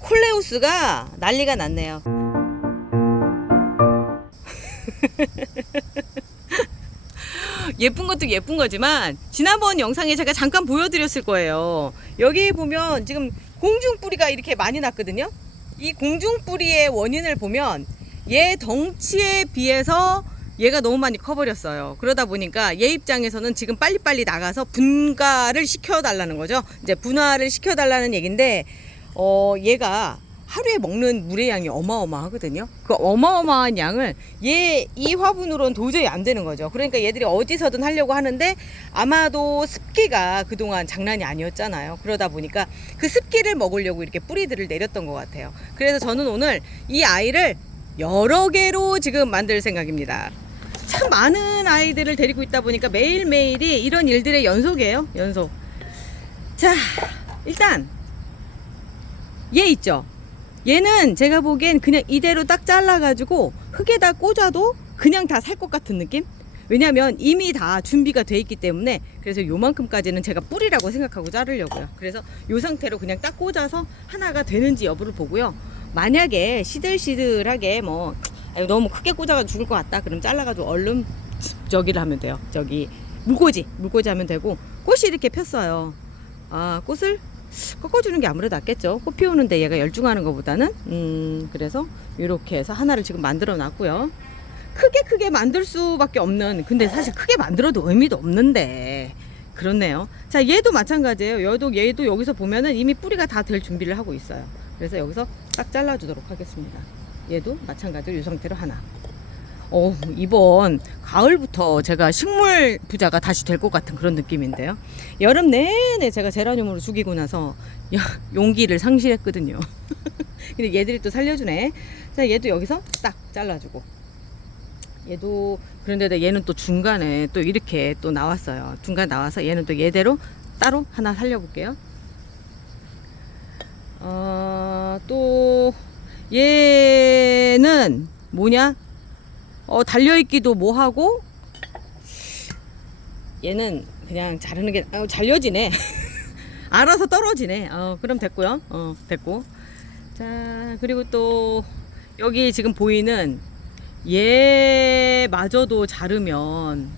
콜레우스가 난리가 났네요. 예쁜 것도 예쁜 거지만 지난번 영상에 제가 잠깐 보여드렸을 거예요. 여기 보면 지금 공중뿌리가 이렇게 많이 났거든요. 이 공중뿌리의 원인을 보면 얘 덩치에 비해서 얘가 너무 많이 커버렸어요. 그러다 보니까 얘 입장에서는 지금 빨리빨리 나가서 분가를 시켜달라는 거죠. 이제 분화를 시켜달라는 얘기인데 얘가 하루에 먹는 물의 양이 어마어마하거든요. 그 어마어마한 양을 이 화분으로는 도저히 안 되는 거죠. 그러니까 얘들이 어디서든 하려고 하는데 아마도 습기가 그동안 장난이 아니었잖아요. 그러다 보니까 그 습기를 먹으려고 이렇게 뿌리들을 내렸던 것 같아요. 그래서 저는 오늘 이 아이를 여러 개로 지금 만들 생각입니다. 참 많은 아이들을 데리고 있다 보니까 매일매일이 이런 일들의 연속이에요. 연속. 자, 일단 얘 있죠. 얘는 제가 보기엔 그냥 이대로 딱 잘라가지고 흙에다 꽂아도 그냥 다 살 것 같은 느낌? 왜냐면 이미 다 준비가 돼 있기 때문에. 그래서 요만큼까지는 제가 뿌리라고 생각하고 자르려고요. 그래서 요 상태로 그냥 딱 꽂아서 하나가 되는지 여부를 보고요. 만약에 시들시들하게 뭐 너무 크게 꽂아가지고 죽을 것 같다 그럼 잘라가지고 얼른 저기를 하면 돼요. 저기 물꽂이 하면 되고. 꽃이 이렇게 폈어요. 아, 꽃을 꺾어주는 게 아무래도 낫겠죠. 꽃 피우는데 얘가 열중하는 것보다는. 그래서 이렇게 해서 하나를 지금 만들어 놨고요. 크게 만들 수밖에 없는, 근데 사실 크게 만들어도 의미도 없는데 그렇네요. 자, 얘도 마찬가지예요. 얘도 여기서 보면은 이미 뿌리가 다 될 준비를 하고 있어요. 그래서 여기서 딱 잘라 주도록 하겠습니다. 얘도 마찬가지로 이 상태로 하나. 이번 가을부터 제가 식물 부자가 다시 될 것 같은 그런 느낌인데요. 여름 내내 제가 제라늄으로 죽이고 나서 용기를 상실했거든요. 근데 얘들이 또 살려주네. 자, 얘도 여기서 딱 잘라주고. 얘도, 그런데 얘는 또 중간에 또 이렇게 또 나왔어요. 중간에 나와서 얘는 또 얘대로 따로 하나 살려볼게요. 또 얘는 뭐냐? 달려있기도 뭐하고, 얘는 그냥 자르는 게 잘려지네. 알아서 떨어지네. 그럼 됐고요. 됐고. 자, 그리고 또 여기 지금 보이는 얘마저도 자르면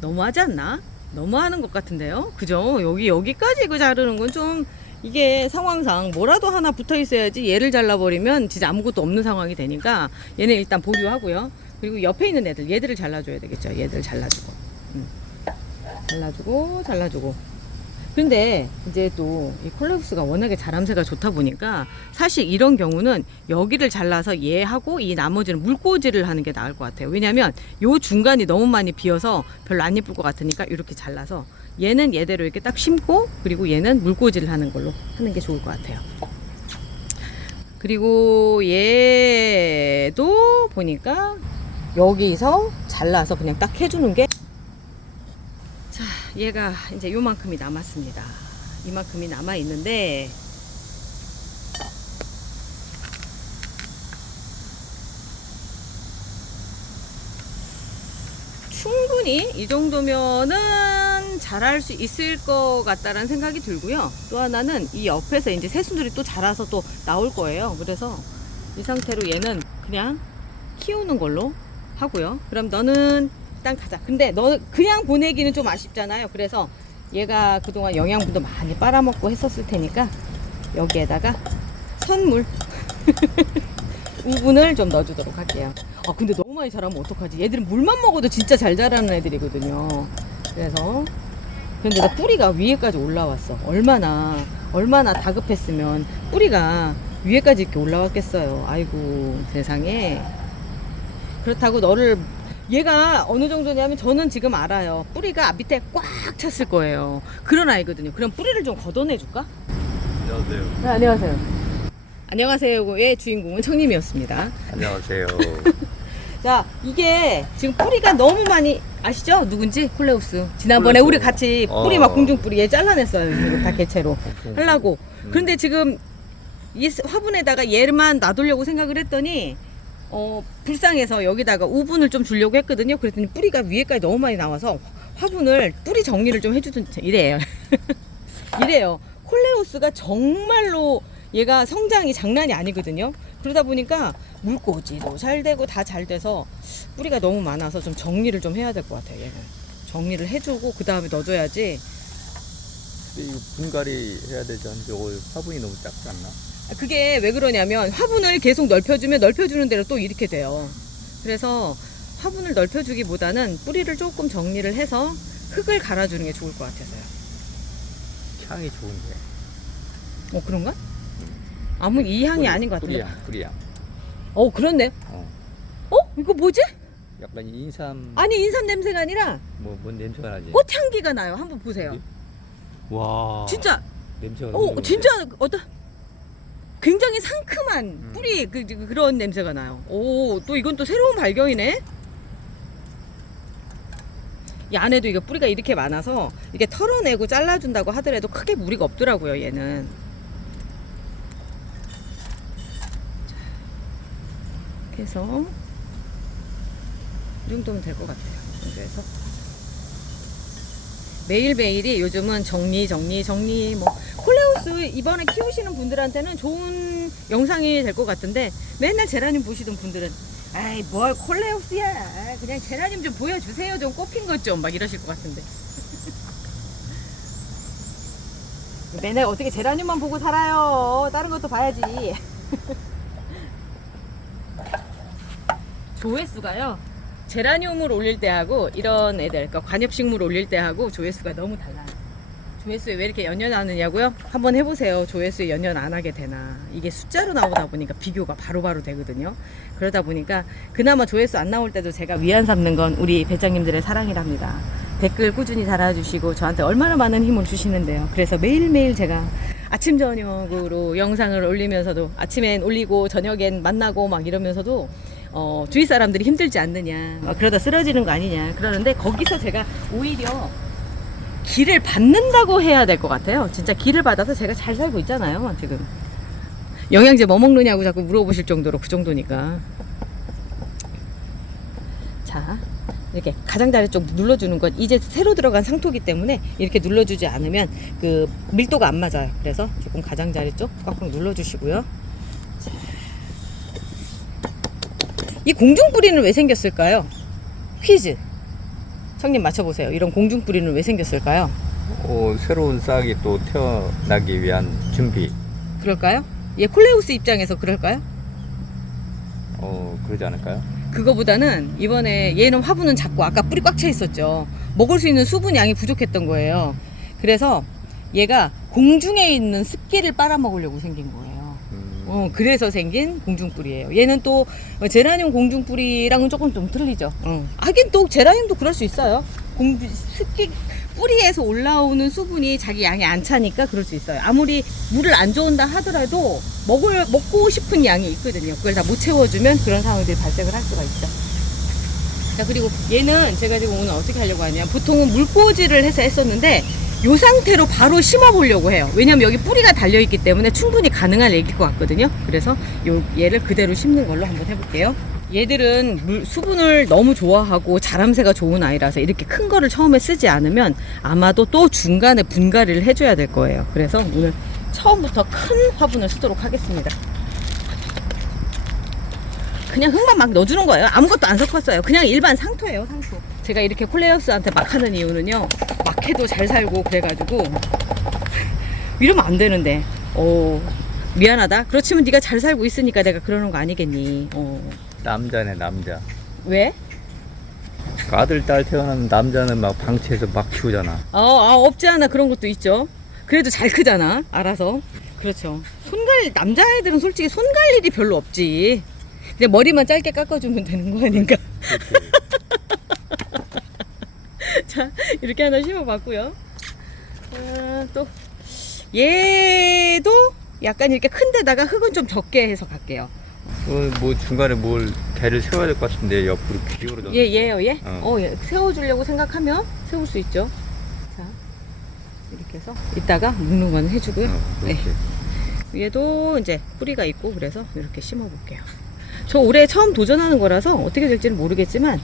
너무하지 않나? 너무하는 것 같은데요. 그죠? 여기까지 이거 자르는 건 좀, 이게 상황상 뭐라도 하나 붙어 있어야지 얘를 잘라버리면 진짜 아무것도 없는 상황이 되니까 얘는 일단 보류하고요. 그리고 옆에 있는 얘들을 잘라줘야 되겠죠. 얘들 잘라주고. 잘라주고. 근데 이제 또 이 콜레우스가 워낙에 자람새가 좋다 보니까 사실 이런 경우는 여기를 잘라서 얘하고 이 나머지는 물꽂이를 하는 게 나을 것 같아요. 왜냐면 요 중간이 너무 많이 비어서 별로 안 예쁠 것 같으니까 이렇게 잘라서 얘는 얘대로 이렇게 딱 심고, 그리고 얘는 물꽂이를 하는 걸로 하는 게 좋을 것 같아요. 그리고 얘도 보니까 여기서 잘라서 그냥 딱 해주는 게, 자, 얘가 이제 요만큼이 남았습니다. 이만큼이 남아 있는데, 충분히 이 정도면은 자랄 수 있을 것 같다라는 생각이 들고요. 또 하나는 이 옆에서 이제 새순들이 또 자라서 또 나올 거예요. 그래서 이 상태로 얘는 그냥 키우는 걸로 하고요. 그럼 너는 일단 가자. 근데 너 그냥 보내기는 좀 아쉽잖아요. 그래서 얘가 그동안 영양분도 많이 빨아먹고 했었을 테니까 여기에다가 선물 우분을 좀 넣어주도록 할게요. 근데 너무 많이 자라면 어떡하지? 얘들은 물만 먹어도 진짜 잘 자라는 애들이거든요. 그래서 근데 나 뿌리가 위에까지 올라왔어. 얼마나 다급했으면 뿌리가 위에까지 이렇게 올라왔겠어요. 아이고 세상에. 그렇다고 얘가 어느 정도냐면 저는 지금 알아요. 뿌리가 밑에 꽉 찼을 거예요. 그런 아이거든요. 그럼 뿌리를 좀 걷어내줄까? 안녕하세요. 네, 안녕하세요. 안녕하세요의 주인공은 청님이었습니다. 안녕하세요. 자, 이게 지금 뿌리가 너무 많이, 아시죠? 누군지? 콜레우스. 지난번에 콜레우스. 우리 같이 뿌리 막 공중뿌리 얘 잘라냈어요. 이거 다 개체로 하려고. 그런데 지금 이 화분에다가 얘만 놔두려고 생각을 했더니 불쌍해서 여기다가 우분을 좀 주려고 했거든요. 그랬더니 뿌리가 위에까지 너무 많이 나와서 화분을 뿌리 정리를 좀 해주든 이래요. 이래요. 콜레우스가 정말로 얘가 성장이 장난이 아니거든요. 그러다 보니까 물꽂이도 잘 되고 다 잘 돼서 뿌리가 너무 많아서 좀 정리를 좀 해야 될 것 같아요. 얘는 정리를 해주고 그 다음에 넣어줘야지. 근데 이거 분갈이 해야 되지 않나? 저거 화분이 너무 작지 않나? 그게 왜 그러냐면 화분을 계속 넓혀주면 넓혀주는 대로 또 이렇게 돼요. 그래서 화분을 넓혀주기보다는 뿌리를 조금 정리를 해서 흙을 갈아주는 게 좋을 것 같아서요. 향이 좋은데. 그런가? 아무 이 향이 아닌 것 같은데. 뿌리향. 그렇네. 이거 뭐지? 약간 인삼. 아니 인삼 냄새가 아니라 뭔 냄새가 나지? 꽃향기가 나요. 한번 보세요. 와. 진짜. 냄새가 너무 좋은데? 진짜 굉장히 상큼한 뿌리 그런 냄새가 나요. 또 이건 또 새로운 발견이네. 이 안에도 이게 뿌리가 이렇게 많아서 이게 털어내고 잘라준다고 하더라도 크게 무리가 없더라고요. 얘는. 이렇게 해서 이 정도면 될 것 같아요. 그래서 매일매일이 요즘은 정리 콜레우스 이번에 키우시는 분들한테는 좋은 영상이 될 것 같은데, 맨날 제라늄 보시던 분들은 아이 뭘 콜레우스야, 그냥 제라늄 좀 보여주세요, 좀 꽃핀 것 좀, 막 이러실 것 같은데. 맨날 어떻게 제라늄만 보고 살아요. 다른 것도 봐야지. 조회수가요, 제라늄을 올릴 때하고 이런 애들, 그러니까 관엽식물 올릴 때하고 조회수가 너무 달라요. 조회수에 왜 이렇게 연연하느냐고요? 한번 해보세요. 조회수에 연연 안 하게 되나. 이게 숫자로 나오다 보니까 비교가 바로바로 되거든요. 그러다 보니까 그나마 조회수 안 나올 때도 제가 위안 삼는 건 우리 배짱님들의 사랑이랍니다. 댓글 꾸준히 달아주시고 저한테 얼마나 많은 힘을 주시는데요. 그래서 매일매일 제가 아침 저녁으로 영상을 올리면서도, 아침엔 올리고 저녁엔 만나고 막 이러면서도 주위 사람들이 힘들지 않느냐, 그러다 쓰러지는 거 아니냐 그러는데, 거기서 제가 오히려 기를 받는다고 해야 될 것 같아요. 진짜 기를 받아서 제가 잘 살고 있잖아요. 지금 영양제 뭐 먹느냐고 자꾸 물어보실 정도로 그 정도니까. 자, 이렇게 가장자리 쪽 눌러주는 건 이제 새로 들어간 상토기 때문에 이렇게 눌러주지 않으면 그 밀도가 안 맞아요. 그래서 조금 가장자리 쪽 꽉꽉 눌러주시고요. 자, 이 공중뿌리는 왜 생겼을까요? 퀴즈. 청님 맞춰보세요. 이런 공중뿌리는 왜 생겼을까요? 새로운 싹이 또 태어나기 위한 준비. 그럴까요? 얘 콜레우스 입장에서 그럴까요? 그러지 않을까요? 그거보다는 이번에 얘는 화분은 작고 아까 뿌리 꽉 차 있었죠. 먹을 수 있는 수분 양이 부족했던 거예요. 그래서 얘가 공중에 있는 습기를 빨아먹으려고 생긴 거예요. 그래서 생긴 공중뿌리예요. 얘는 또 제라늄 공중뿌리랑은 조금 좀 틀리죠. 하긴 또 제라늄도 그럴 수 있어요. 습기, 뿌리에서 올라오는 수분이 자기 양이 안 차니까 그럴 수 있어요. 아무리 물을 안 줘온다 하더라도 먹고 싶은 양이 있거든요. 그걸 다 못 채워주면 그런 상황들이 발생을 할 수가 있죠. 자, 그리고 얘는 제가 지금 오늘 어떻게 하려고 하냐, 보통은 물꽂이를 해서 했었는데 이 상태로 바로 심어 보려고 해요. 왜냐면 여기 뿌리가 달려 있기 때문에 충분히 가능한 애기일 것 같거든요. 그래서 얘를 그대로 심는 걸로 한번 해볼게요. 얘들은 수분을 너무 좋아하고 자람새가 좋은 아이라서 이렇게 큰 거를 처음에 쓰지 않으면 아마도 또 중간에 분갈이를 해줘야 될 거예요. 그래서 오늘 처음부터 큰 화분을 쓰도록 하겠습니다. 그냥 흙만 막 넣어주는 거예요. 아무것도 안 섞었어요. 그냥 일반 상토예요, 상토. 제가 이렇게 콜레우스한테 막 하는 이유는요, 막 해도 잘 살고 그래가지고 이러면 안 되는데, 미안하다. 그렇지만 네가 잘 살고 있으니까 내가 그러는 거 아니겠니. 남자네, 남자. 왜? 아들, 딸 태어나면 남자는 막 방치해서 막 키우잖아. 없지 않아. 그런 것도 있죠. 그래도 잘 크잖아, 알아서. 그렇죠. 남자애들은 솔직히 손갈 일이 별로 없지. 그냥 머리만 짧게 깎아주면 되는 거 아닌가. 자, 이렇게 하나 심어봤고요. 또 얘도 약간 이렇게 큰 데다가 흙은 좀 적게 해서 갈게요. 뭐 중간에 개를 세워야 될 것 같은데 옆으로 기울어져. 얘예요, 얘? 얘 세워주려고 생각하면 세울 수 있죠. 자, 이렇게 해서 이따가 묶는 거는 해주고요. 네. 얘도 이제 뿌리가 있고 그래서 이렇게 심어볼게요. 저 올해 처음 도전하는 거라서 어떻게 될지는 모르겠지만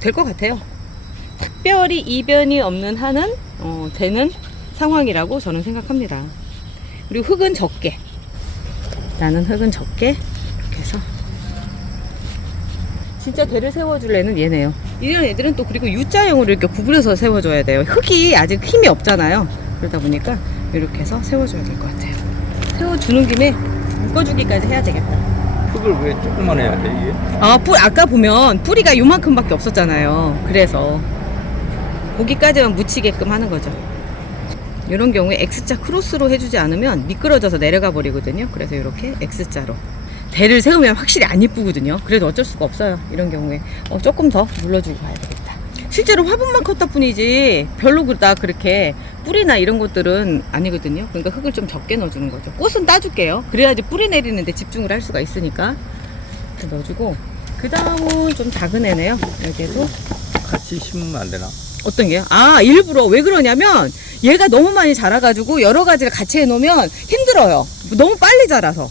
될 것 같아요. 특별히 이변이 없는 한은 되는 상황이라고 저는 생각합니다. 그리고 흙은 적게. 나는 흙은 적게. 이렇게 해서. 진짜 대를 세워줄 애는 얘네요. 이런 애들은 또 그리고 U자형으로 이렇게 구부려서 세워줘야 돼요. 흙이 아직 힘이 없잖아요. 그러다 보니까 이렇게 해서 세워줘야 될 것 같아요. 세워주는 김에 묶어주기까지 해야 되겠다. 흙을 왜 조금만 해야 돼 이게? 아까 보면 뿌리가 요만큼밖에 없었잖아요. 그래서 거기까지만 묻히게끔 하는 거죠. 이런 경우에 X자 크로스로 해주지 않으면 미끄러져서 내려가 버리거든요. 그래서 이렇게 X자로 대를 세우면 확실히 안 이쁘거든요. 그래도 어쩔 수가 없어요. 이런 경우에 조금 더 눌러주고 가야 되겠다. 실제로 화분만 컸다 뿐이지 별로 그렇게 뿌리나 이런 것들은 아니거든요. 그러니까 흙을 좀 적게 넣어주는 거죠. 꽃은 따줄게요. 그래야지 뿌리 내리는데 집중을 할 수가 있으니까. 이렇게 넣어주고, 그 다음은 좀 작은 애네요. 여기에도. 같이 심으면 안 되나? 어떤 게요? 일부러 왜 그러냐면 얘가 너무 많이 자라가지고 여러 가지를 같이 해놓으면 힘들어요. 너무 빨리 자라서.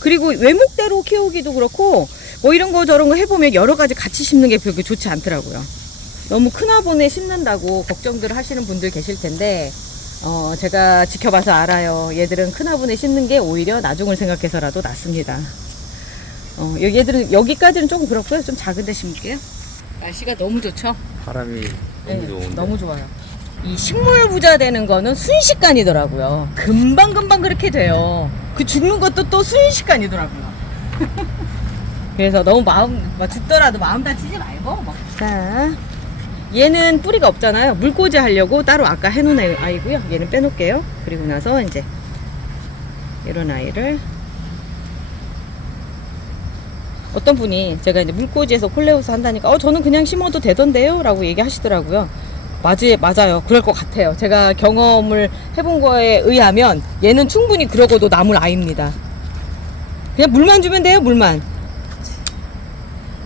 그리고 외목대로 키우기도 그렇고 뭐 이런 거 저런 거 해보면 여러 가지 같이 심는 게 그렇게 좋지 않더라고요. 너무 큰 화분에 심는다고 걱정들 하시는 분들 계실 텐데 제가 지켜봐서 알아요. 얘들은 큰 화분에 심는 게 오히려 나중을 생각해서라도 낫습니다. 얘들은 여기까지는 조금 그렇고요. 좀 작은 데 심을게요. 날씨가 너무 좋죠? 바람이 너무 좋은데. 너무 좋아요. 이 식물 부자 되는 거는 순식간이더라고요. 금방금방 그렇게 돼요. 그 죽는 것도 또 순식간이더라고요. 그래서 너무 죽더라도 마음 다치지 말고. 자, 얘는 뿌리가 없잖아요. 물꽂이 하려고 따로 아까 해놓은 아이고요. 얘는 빼놓을게요. 그리고 나서 이제 이런 아이를 어떤 분이 제가 이제 물꽂이에서 콜레우스 한다니까 저는 그냥 심어도 되던데요? 라고 얘기하시더라고요. 맞아요. 그럴 것 같아요. 제가 경험을 해본 거에 의하면 얘는 충분히 그러고도 남을 아이입니다. 그냥 물만 주면 돼요. 물만.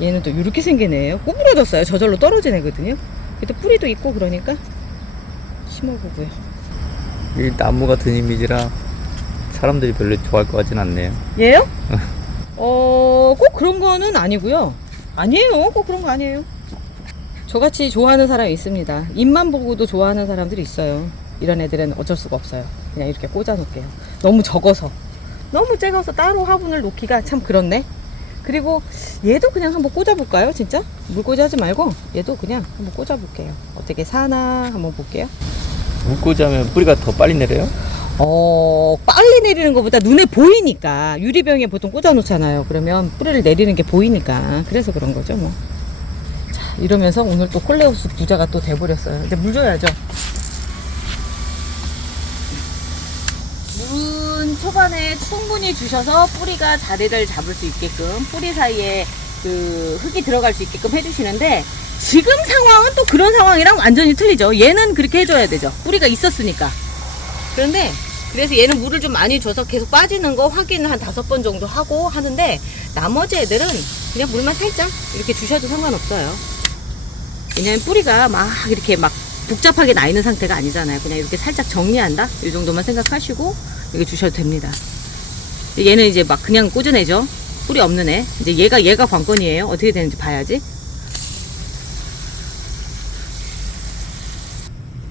얘는 또 이렇게 생긴 애예요. 구부러졌어요. 저절로 떨어진 애거든요. 근데 뿌리도 있고 그러니까 심어보고요. 이 나무 같은 이미지라 사람들이 별로 좋아할 것 같진 않네요. 얘요? 꼭 그런 거는 아니고요. 아니에요. 꼭 그런 거 아니에요. 저같이 좋아하는 사람이 있습니다. 잎만 보고도 좋아하는 사람들이 있어요. 이런 애들은 어쩔 수가 없어요. 그냥 이렇게 꽂아 놓을게요. 너무 적어서, 너무 작아서 따로 화분을 놓기가 참 그렇네. 그리고 얘도 그냥 한번 꽂아 볼까요? 진짜? 물꽂이 하지 말고 얘도 그냥 한번 꽂아 볼게요. 어떻게 사나 한번 볼게요. 물꽂이 하면 뿌리가 더 빨리 내려요? 빨리 내리는 것보다 눈에 보이니까. 유리병에 보통 꽂아 놓잖아요. 그러면 뿌리를 내리는 게 보이니까. 그래서 그런 거죠 뭐. 자, 이러면서 오늘 또 콜레우스 부자가 또 돼버렸어요. 이제 물 줘야죠. 물은 초반에 충분히 주셔서 뿌리가 자리를 잡을 수 있게끔, 뿌리 사이에 그 흙이 들어갈 수 있게끔 해주시는데, 지금 상황은 또 그런 상황이랑 완전히 틀리죠. 얘는 그렇게 해줘야 되죠. 뿌리가 있었으니까. 그런데 그래서 얘는 물을 좀 많이 줘서 계속 빠지는 거 확인을 한 5번 정도 하고 하는데, 나머지 애들은 그냥 물만 살짝 이렇게 주셔도 상관없어요. 왜냐면 뿌리가 막 이렇게 막 복잡하게 나 있는 상태가 아니잖아요. 그냥 이렇게 살짝 정리한다? 이 정도만 생각하시고 이렇게 주셔도 됩니다. 얘는 이제 막 그냥 꽂아내죠. 뿌리 없는 애. 이제 얘가 관건이에요. 어떻게 되는지 봐야지.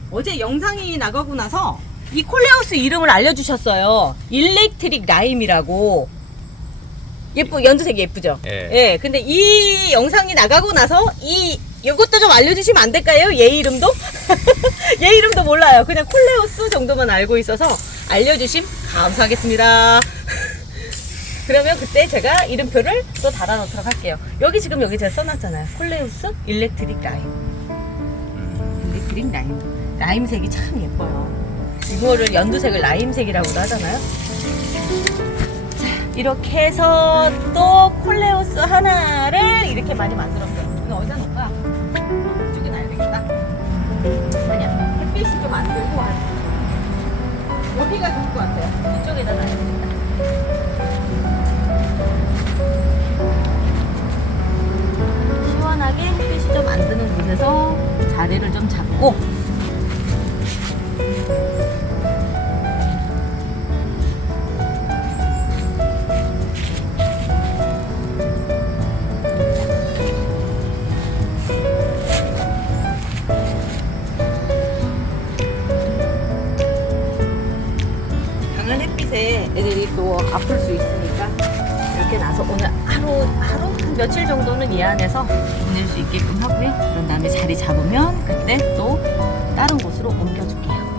어제 영상이 나가고 나서 이 콜레우스 이름을 알려주셨어요. 일렉트릭 라임이라고. 연두색이 예쁘죠? 예. 근데 이 영상이 나가고 나서 이것도 좀 알려주시면 안 될까요? 얘 이름도? 얘 이름도 몰라요. 그냥 콜레우스 정도만 알고 있어서 알려주심 감사하겠습니다. 그러면 그때 제가 이름표를 또 달아놓도록 할게요. 여기 지금 제가 써놨잖아요. 콜레우스 일렉트릭 라임. 일렉트릭 라임. 라임색이 참 예뻐요. 이거를 연두색을 라임색이라고도 하잖아요. 자, 이렇게 해서 또 콜레우스 하나를 이렇게 많이 만들었어요. 이거 어디다 놓을까? 이쪽에 놔야 되겠다. 그냥 햇빛이 좀 안 들고 여기가 좋을 것 같아요. 이쪽에다 놔야 되겠다. 시원하게 햇빛이 좀 안 드는 곳에서 자리를 좀 잡고, 아플 수 있으니까 이렇게 놔서 오늘 하루 한 며칠 정도는 이 안에서 보낼 수 있게끔 하고요. 그런 다음에 자리 잡으면 그때 또 다른 곳으로 옮겨줄게요.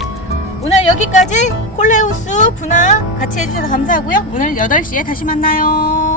오늘 여기까지 콜레우스 분화 같이 해주셔서 감사하고요. 오늘 8시에 다시 만나요.